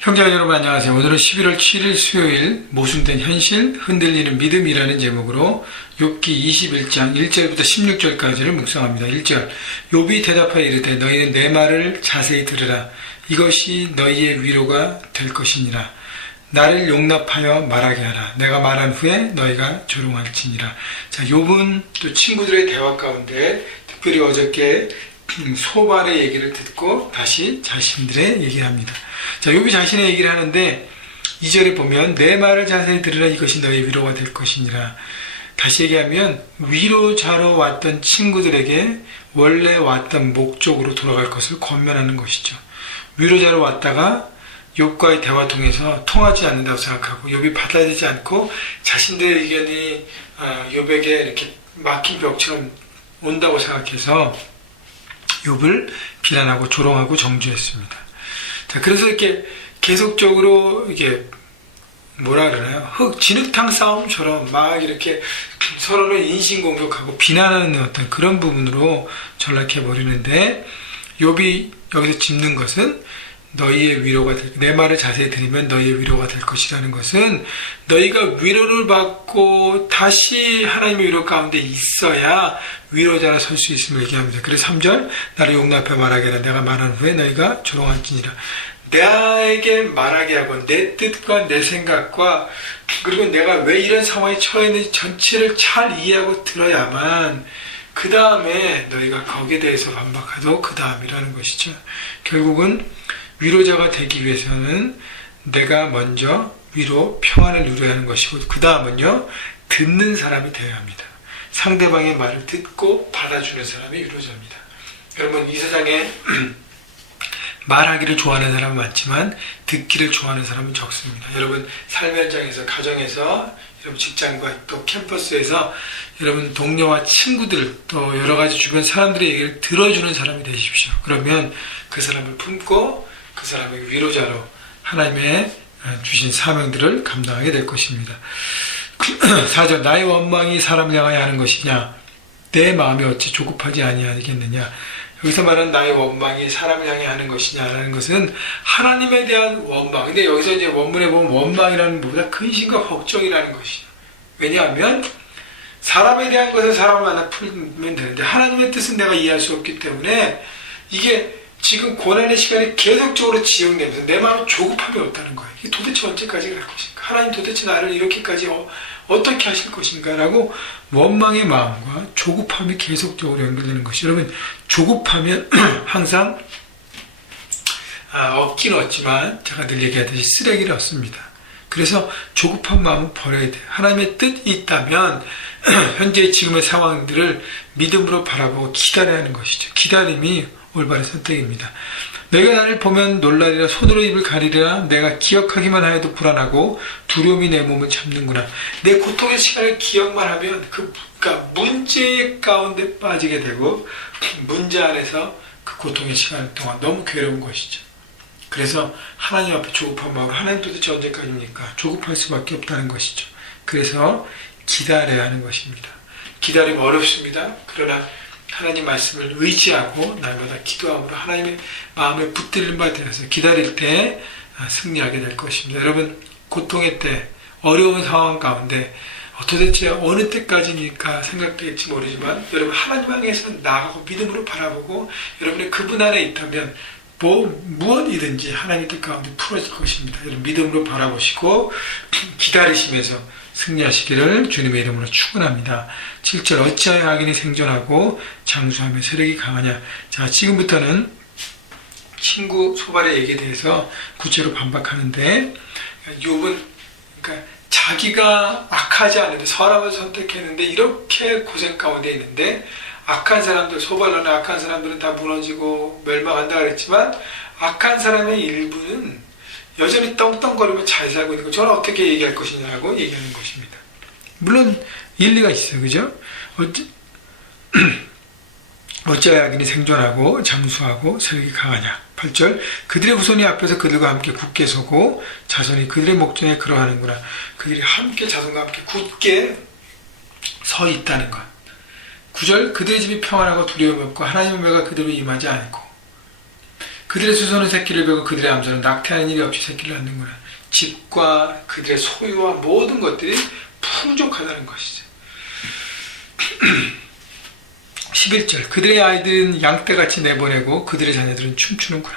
형제자 여러분 안녕하세요. 오늘은 11월 7일 수요일 모순된 현실 흔들리는 믿음이라는 제목으로 욥기 21장 1절부터 16절까지를 묵상합니다. 1절 욥이 대답하여 이르되 너희는 내 말을 자세히 들으라. 이것이 너희의 위로가 될 것이니라. 나를 용납하여 말하게 하라. 내가 말한 후에 너희가 조롱할지니라. 자, 욥은 또 친구들의 대화 가운데 특별히 어저께 소발의 얘기를 듣고 다시 자신들의 얘기를 합니다. 자, 욥이 자신의 얘기를 하는데 2절에 보면 내 말을 자세히 들으라. 이것이 너의 위로가 될 것이니라. 다시 얘기하면 위로자로 왔던 친구들에게 원래 왔던 목적으로 돌아갈 것을 권면하는 것이죠. 위로자로 왔다가 욥과의 대화 통해서 통하지 않는다고 생각하고 욥이 받아들이지 않고 자신들의 의견이 욥에게 이렇게 막힌 벽처럼 온다고 생각해서 욥을 비난하고 조롱하고 정죄했습니다. 자, 그래서 이렇게 계속적으로 이게 뭐라 그러나요? 진흙탕 싸움처럼 막 이렇게 서로를 인신공격하고 비난하는 어떤 그런 부분으로 전락해 버리는데 욥이 여기서 짚는 것은 너희의 위로가 내 말을 자세히 들으면 너희의 위로가 될 것이라는 것은 너희가 위로를 받고 다시 하나님의 위로 가운데 있어야 위로자로 설 수 있음을 얘기합니다. 그래서 3절 나를 용납해 말하게 하라. 내가 말한 후에 너희가 조롱할지니라. 나에게 말하게 하고 내 뜻과 내 생각과 그리고 내가 왜 이런 상황에 처해 있는지 전체를 잘 이해하고 들어야만 그 다음에 너희가 거기에 대해서 반박하도 그 다음이라는 것이죠. 결국은 위로자가 되기 위해서는 내가 먼저 위로 평안을 누려야 하는 것이고 그 다음은요 듣는 사람이 되어야 합니다. 상대방의 말을 듣고 받아주는 사람이 위로자입니다. 여러분 이 세상에 말하기를 좋아하는 사람은 많지만 듣기를 좋아하는 사람은 적습니다. 여러분 삶의 현장에서 가정에서 여러분 직장과 또 캠퍼스에서 여러분 동료와 친구들 또 여러가지 주변 사람들의 얘기를 들어주는 사람이 되십시오. 그러면 그 사람을 품고 그 사람의 위로자로 하나님의 주신 사명들을 감당하게 될 것입니다. 4절 나의 원망이 사람을 향하여 하는 것이냐 내 마음이 어찌 조급하지 아니하겠느냐. 여기서 말하는 나의 원망이 사람을 향해 하는 것이냐라는 것은 하나님에 대한 원망. 근데 여기서 이제 원문에 보면 원망이라는 것보다 근심과 걱정이라는 것이죠. 왜냐하면 사람에 대한 것은 사람을 만나 풀면 되는데 하나님의 뜻은 내가 이해할 수 없기 때문에 이게 지금 고난의 시간이 계속적으로 지연되면서 내 마음은 조급함이 없다는 거예요. 이게 도대체 언제까지 갈 것인가? 하나님 도대체 나를 이렇게까지 어떻게 하실 것인가? 라고 원망의 마음과 조급함이 계속적으로 연결되는 것이 여러분 조급하면 항상 얻긴 얻지만 제가 늘 얘기하듯이 쓰레기를 얻습니다. 그래서 조급한 마음은 버려야 돼요. 하나님의 뜻이 있다면 현재 지금의 상황들을 믿음으로 바라보고 기다려야 하는 것이죠. 기다림이 올바른 선택입니다. 너희가 나를 보면 놀라리라. 손으로 입을 가리리라. 내가 기억하기만 하여도 불안하고 두려움이 내 몸을 잡는구나. 내 고통의 시간을 기억만 하면 그러니까 문제 가운데 빠지게 되고 문제 안에서 그 고통의 시간 동안 너무 괴로운 것이죠. 그래서 하나님 앞에 조급한 마음으로 하나님 도대체 언제까지입니까? 조급할 수밖에 없다는 것이죠. 그래서 기다려야 하는 것입니다. 기다리면 어렵습니다. 그러나 하나님 말씀을 의지하고 날마다 기도함으로 하나님의 마음에 붙들린 바 되어서 기다릴 때 승리하게 될 것입니다. 여러분 고통의 때 어려운 상황 가운데 도대체 어느 때까지니까 생각될지 모르지만 여러분 하나님 향해서 나아가고 믿음으로 바라보고 여러분의 그분 안에 있다면 무엇이든지 하나님 뜻 가운데 풀어질 것입니다. 여러분 믿음으로 바라보시고 기다리시면서 승리하시기를 주님의 이름으로 축원합니다. 7절 어찌하여 악인이 생존하고 장수하며 세력이 강하냐. 자, 지금부터는 친구 소발의 얘기에 대해서 구체로 반박하는데 욥은 그러니까 자기가 악하지 않은데 사람을 선택했는데 이렇게 고생 가운데 있는데 악한 사람들 소발로는 악한 사람들은 다 무너지고 멸망한다 그랬지만 악한 사람의 일부는 여전히 떵떵거리며 잘 살고 있는 거 저는 어떻게 얘기할 것이냐고 얘기하는 것입니다. 물론 일리가 있어요. 그죠? 어찌하여 악인이 생존하고 장수하고 세력이 강하냐. 8절 그들의 후손이 앞에서 그들과 함께 굳게 서고 자손이 그들의 목전에 그러하는구나. 그들이 함께 자손과 함께 굳게 서 있다는 것. 9절 그들의 집이 평안하고 두려움이 없고 하나님의 매가 그들을 임하지 않고 그들의 수소는 새끼를 베고 그들의 암소는 낙태하는 일이 없이 새끼를 낳는구나. 집과 그들의 소유와 모든 것들이 풍족하다는 것이죠. 11절 그들의 아이들은 양떼같이 내보내고 그들의 자녀들은 춤추는구나.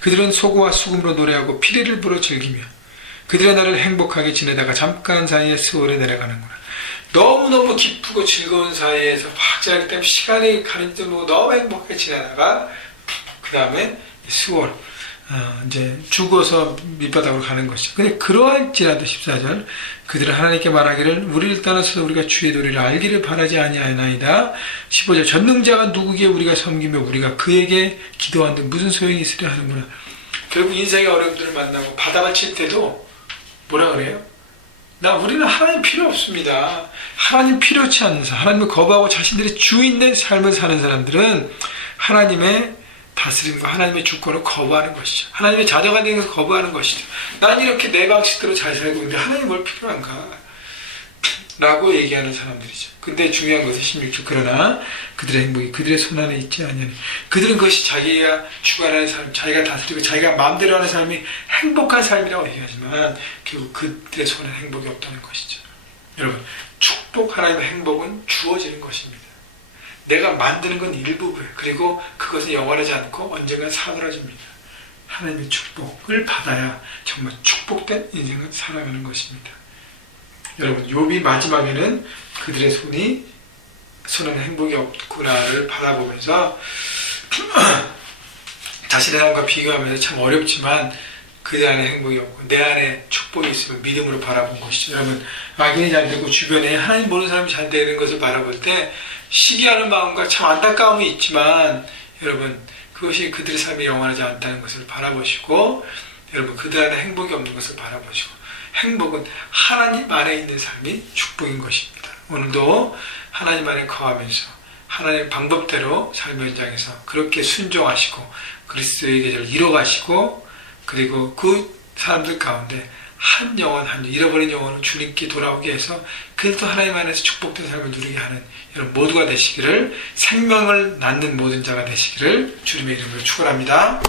그들은 소고와 수금으로 노래하고 피리를 불어 즐기며 그들의 날을 행복하게 지내다가 잠깐 사이에 스월에 내려가는구나. 너무너무 기쁘고 즐거운 사이에서 막 지나기 때문에 시간이 가는 줄 모르고 너무 행복하게 지내다가 그 다음에 스월 이제 죽어서 밑바닥으로 가는 것이죠. 근데 그러할지라도 14절 그들은 하나님께 말하기를 우리를 떠나서 우리가 주의 도리를 알기를 바라지 아니하나이다. 15절 전능자가 누구기에 우리가 섬기며 우리가 그에게 기도하는데 무슨 소용이 있으려 하는구나. 결국 인생의 어려움들을 만나고 바닥을 칠 때도 뭐라 그래요? 우리는 하나님 필요 없습니다. 하나님 필요치 않는 사람, 하나님을 거부하고 자신들이 주인된 삶을 사는 사람들은 하나님의 다스림과 하나님의 주권을 거부하는 것이죠. 하나님의 자녀가 되는 것을 거부하는 것이죠. 난 이렇게 내 방식대로 잘 살고 있는데 하나님이 뭘 필요한가? 라고 얘기하는 사람들이죠. 근데 중요한 것은 16절 그러나 그들의 행복이 그들의 손 안에 있지 아니하니 그들은 그것이 자기가 주관하는 삶, 자기가 다스리고 자기가 마음대로 하는 삶이 행복한 삶이라고 얘기하지만 결국 그들의 손에 행복이 없다는 것이죠. 여러분 축복 하나님의 행복은 주어지는 것입니다. 내가 만드는 건 일부고요. 그리고 그것은 영원하지 않고 언젠가 사그라집니다. 하나님의 축복을 받아야 정말 축복된 인생을 살아가는 것입니다. 여러분 욥이 마지막에는 그들의 손은 행복이 없구나를 바라보면서 자신의 삶과 비교하면서 참 어렵지만 그 안에 행복이 없고 내 안에 축복이 있으면 믿음으로 바라본 것이죠. 여러분 악인이 잘 되고 주변에 하나님 모르는 사람이 잘 되는 것을 바라볼 때 시기하는 마음과 참 안타까움이 있지만 여러분 그것이 그들의 삶이 영원하지 않다는 것을 바라보시고 여러분 그들 안에 행복이 없는 것을 바라보시고 행복은 하나님 안에 있는 삶이 축복인 것입니다. 오늘도 하나님 안에 거하면서 하나님의 방법대로 삶의 현장에서 그렇게 순종하시고 그리스도의 계절을 이뤄가시고 그리고 그 사람들 가운데 한 영혼 잃어버린 영혼을 주님께 돌아오게 해서 그래도 하나님 안에서 축복된 삶을 누리게 하는 여러분 모두가 되시기를 생명을 낳는 모든 자가 되시기를 주님의 이름으로 축원합니다.